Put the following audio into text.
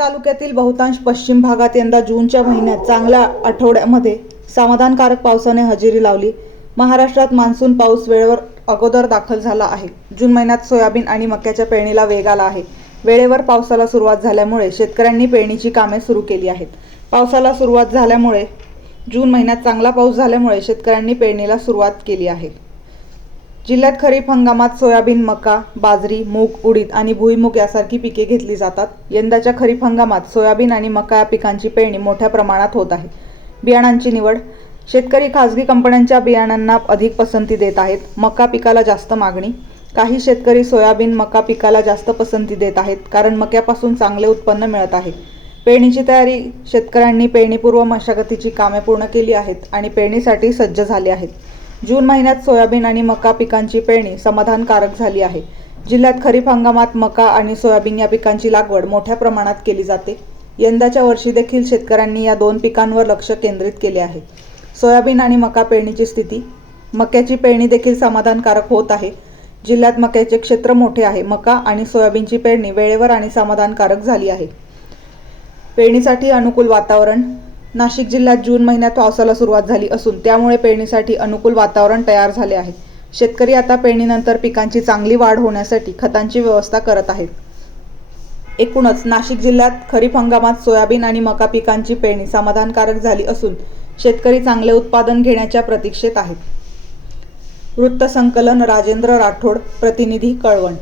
तालुक्यातील बहुतांश पश्चिम भागात यंदा जूनच्या महिन्यात चांगल्या आठवड्यामध्ये समाधानकारक पावसाने हजेरी लावली. महाराष्ट्रात मान्सून पाऊस वेळेवर अगोदर दाखल झाला आहे. जून महिन्यात सोयाबीन आणि मक्याच्या पेरणीला वेग आला आहे. वेळेवर पावसाला सुरुवात झाल्यामुळे शेतकऱ्यांनी पेरणीची कामे सुरू केली आहेत. पावसाला सुरुवात झाल्यामुळे जून महिन्यात चांगला पाऊस झाल्यामुळे शेतकऱ्यांनी पेरणीला सुरुवात केली आहे. जिल्ह्यात खरीप हंगामात सोयाबीन मका बाजरी मूग उडीद आणि भुईमूग यासारखी पिके घेतली जातात. यंदाच्या खरीप हंगामात सोयाबीन आणि मका या पिकांची पेरणी मोठ्या प्रमाणात होत आहे. बियाणांची निवड. शेतकरी खाजगी कंपन्यांच्या बियाणांना अधिक पसंती देत आहेत. मका पिकाला जास्त मागणी. काही शेतकरी सोयाबीन मका पिकाला जास्त पसंती देत आहेत कारण मक्यापासून चांगले उत्पन्न मिळत आहे. पेरणीची तयारी. शेतकऱ्यांनी पेरणीपूर्व मशागतीची कामे पूर्ण केली आहेत आणि पेरणीसाठी सज्ज झाले आहेत. जून महिन्यात सोयाबीन आणि मका पिकांची पेरणी समाधानकारक झाली आहे. जिल्ह्यात खरीप हंगामात मका आणि सोयाबीन या पिकांची लागवड मोठ्या प्रमाणात केली जाते. यंदाच्या वर्षी देखील शेतकऱ्यांनी या दोन पिकांवर लक्ष केंद्रित केले आहे. सोयाबीन आणि मका पेरणीची स्थिती मक्याची पेरणी देखील समाधानकारक होत आहे. जिल्ह्यात मक्याचे क्षेत्र मोठे आहे. मका आणि सोयाबीनची पेरणी वेळेवर आणि समाधानकारक झाली आहे. पेरणीसाठी अनुकूल वातावरण नाशिक जिल्ह्यात जून महिन्यात पावसाला सुरुवात झाली असून त्यामुळे पेरणीसाठी अनुकूल वातावरण तयार झाले आहे. शेतकरी आता पेरणीनंतर पिकांची चांगली वाढ होण्यासाठी खतांची व्यवस्था करत आहेत. एकूणच नाशिक जिल्ह्यात खरीप हंगामात सोयाबीन आणि मका पिकांची पेरणी समाधानकारक झाली असून शेतकरी चांगले उत्पादन घेण्याच्या प्रतीक्षेत आहेत. वृत्तसंकलन राजेंद्र राठोड प्रतिनिधी कळवण.